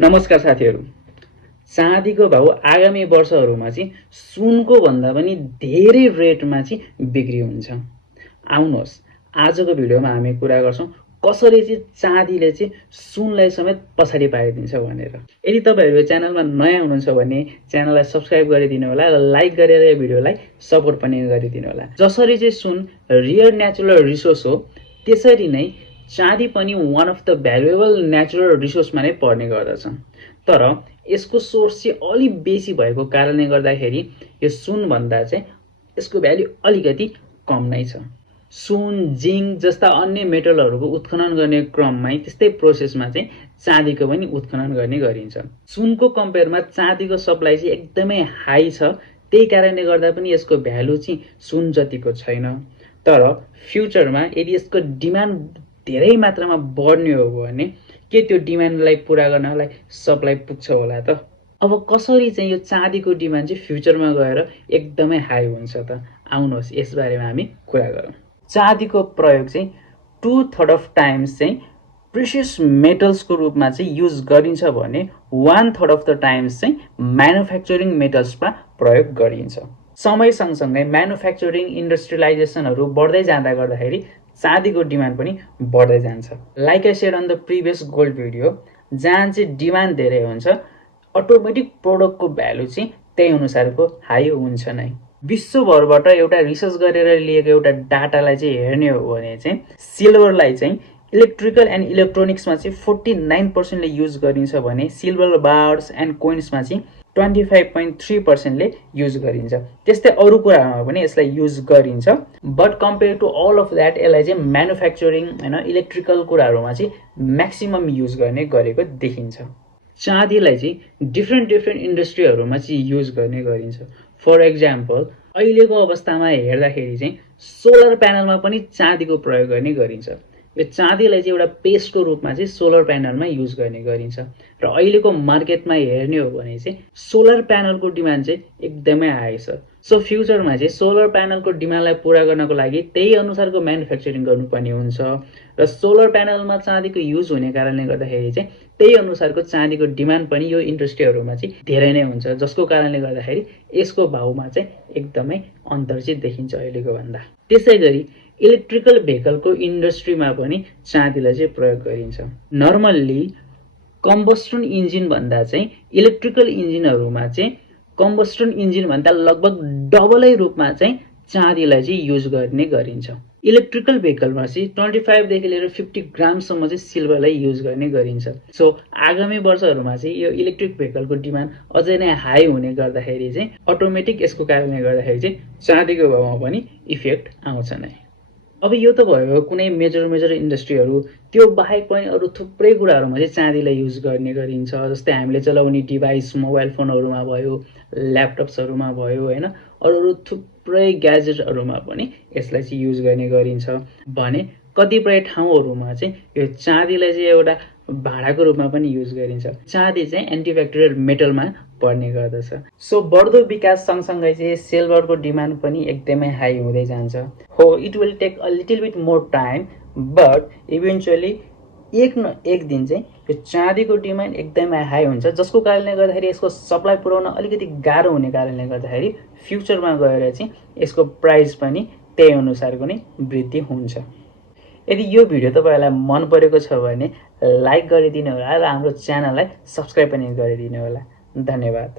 नमस्कार साथीहरू। चाँदीको भाउ आगामी वर्षहरूमा चाहिँ सुनको भन्दा पनि धेरै रेटमा चाहिँ बिक्री हुन्छ। आउनुहोस् आजको भिडियोमा हामी कुरा गर्छौँ कसरी चाहिँ चाँदीले चाहिँ सुनलाई समेत पछाडि पारिदिन्छ भनेर। यदि तपाईँहरू च्यानलमा नयाँ हुनुहुन्छ भने च्यानललाई सब्स्क्राइब गरिदिनु होला र लाइक गरेर यो भिडियोलाई सपोर्ट पनि गरिदिनु होला। जसरी चाहिँ सुन रियर नेचुरल रिसोर्स हो त्यसरी नै चाँदी पनि one of the valuable natural रिसोर्समा नै पर्ने गर्दछ। तर यसको सोर्स चाहिँ अलि बेसी भएको कारणले गर्दाखेरि यो सुनभन्दा चाहिँ यसको भ्यालु अलिकति कम नै छ। सुन जिङ्क जस्ता अन्य मेटलहरूको उत्खनन गर्ने क्रममै त्यस्तै प्रोसेसमा चाहिँ चाँदीको पनि उत्खनन गर्ने गरिन्छ। सुनको कम्पेयरमा चाँदीको सप्लाई चाहिँ एकदमै हाई छ, त्यही कारणले गर्दा पनि यसको भ्यालु चाहिँ सुन जतिको छैन। तर फ्युचरमा यदि यसको डिमान्ड धेरै मात्रामा बढ्ने हो भने के त्यो डिमान्डलाई पुरा गर्नलाई सप्लाई पुग्छ होला त? अब कसरी चाहिँ यो चाँदीको डिमान्ड चाहिँ फ्युचरमा गएर एकदमै हाई हुन्छ त? आउनुहोस् यसबारेमा हामी कुरा गरौँ। चाँदीको प्रयोग चाहिँ 2/3 अफ टाइम्स चाहिँ प्रेसियस मेटल्सको रूपमा चाहिँ युज गरिन्छ भने 1/3 अफ द टाइम्स चाहिँ म्यानुफ्याक्चरिङ मेटल्समा प्रयोग गरिन्छ। समय सँगसँगै म्यानुफ्याक्चरिङ इन्डस्ट्रियलाइजेसनहरू बढ्दै जाँदा गर्दाखेरि चाँदीको डिमान्ड पनि बढ्दै जान्छ। Like I said on the previous gold video, जहाँ चाहिँ डिमान्ड धेरै हुन्छ अटोमेटिक प्रोडक्टको भ्यालु चाहिँ त्यही अनुसारको हाई हुन्छ नै। विश्वभरबाट एउटा रिसर्च गरेर लिएको एउटा डाटालाई चाहिँ हेर्ने हो भने चाहिँ सिल्भरलाई चाहिँ इलेक्ट्रिकल एन्ड इलेक्ट्रोनिक्समा चाहिँ 49%ले युज गरिन्छ भने सिल्भर बार्स एन्ड कोइन्समा चाहिँ 25.3%ले युज गरिन्छ। त्यस्तै अरू कुराहरूमा पनि यसलाई युज गरिन्छ, but compared to all of that यसलाई चाहिँ म्यानुफ्याक्चरिङ होइन इलेक्ट्रिकल कुराहरूमा चाहिँ म्याक्सिमम युज गर्ने गरेको देखिन्छ। चाँदीलाई चाहिँ डिफ्रेन्ट इन्डस्ट्रीहरूमा चाहिँ युज गर्ने गरिन्छ। फर एक्जाम्पल अहिलेको अवस्थामा हेर्दाखेरि चाहिँ सोलर प्यानलमा पनि चाँदीको प्रयोग गर्ने गरिन्छ। यो चाँदीलाई चाहिँ एउटा पेस्टको रूपमा चाहिँ सोलर प्यानलमा युज गर्ने गरिन्छ र अहिलेको मार्केटमा हेर्ने हो भने चाहिँ सोलर प्यानलको डिमान्ड चाहिँ एकदमै हाई छ। सो फ्युचरमा चाहिँ सोलर प्यानलको डिमान्डलाई पुरा गर्नको लागि त्यही अनुसारको म्यानुफ्याक्चरिङ गर्नुपर्ने हुन्छ र सोलर प्यानलमा चाँदीको युज हुने कारणले गर्दाखेरि चाहिँ त्यही अनुसारको चाँदीको डिमान्ड पनि यो इन्डस्ट्रीहरूमा चाहिँ धेरै नै हुन्छ, जसको कारणले गर्दाखेरि यसको भाउमा चाहिँ एकदमै अन्तर चाहिँ देखिन्छ अहिलेको भन्दा। त्यसै गरी इलेक्ट्रिकल भेहिकलको इन्डस्ट्रीमा पनि चाँदीलाई चाहिँ प्रयोग गरिन्छ। नर्मल्ली कम्बस्टन इन्जिन भन्दा चाहिँ इलेक्ट्रिकल इन्जिनहरूमा चाहिँ कम्बस्टन इन्जिन भन्दा लगभग डबलै रूपमा चाहिँ चाँदीलाई चाहिँ युज गर्ने गरिन्छ। इलेक्ट्रिकल भेहिकलमा चाहिँ 25 देखि लिएर 50 ग्रामसम्म चाहिँ सिल्भरलाई युज गर्ने गरिन्छ। सो आगामी वर्षहरूमा चाहिँ यो इलेक्ट्रिक भेहिकलको डिमान्ड अझै नै हाई हुने गर्दाखेरि चाहिँ अटोमेटिक यसको कारणले गर्दाखेरि चाहिँ चाँदीको भाउमा पनि इफेक्ट आउँछ नै। अब यो त भयो कुनै मेजर इन्डस्ट्रीहरू, त्यो बाहेक पनि अरू थुप्रै कुराहरूमा चाहिँ चाँदीलाई युज गर्ने गरिन्छ। जस्तै हामीले चलाउने डिभाइस मोबाइल फोनहरूमा भयो, ल्यापटप्सहरूमा भयो होइन, अरू थुप्रै ग्याजेटहरूमा पनि यसलाई चाहिँ युज गर्ने गरिन्छ भने कतिपय ठाउँहरूमा चाहिँ यो चाँदीलाई चाहिँ एउटा भाँडाको रूपमा पनि युज गरिन्छ। चाँदी चाहिँ एन्टिब्याक्टेरियल मेटलमा पर्ने गर्दछ। सो बढ्दो विकास सँगसँगै चाहिँ सिल्भरको डिमान्ड पनि एकदमै हाई हुँदै जान्छ। हो it will take a little bit more time, but eventually एक न एक दिन चाहिँ यो चाँदीको डिमान्ड एकदमै हाई हुन्छ, जसको कारणले गर्दाखेरि यसको सप्लाई पुर्याउन अलिकति गाह्रो हुने कारणले गर्दाखेरि फ्युचरमा गएर चाहिँ यसको प्राइस पनि त्यही अनुसारको नै वृद्धि हुन्छ। यदि यो भिडियो तपाईँहरूलाई मन परेको छ भने लाइक गरिदिनु होला र हाम्रो च्यानललाई सब्स्क्राइब पनि गरिदिनु होला। धन्यवाद।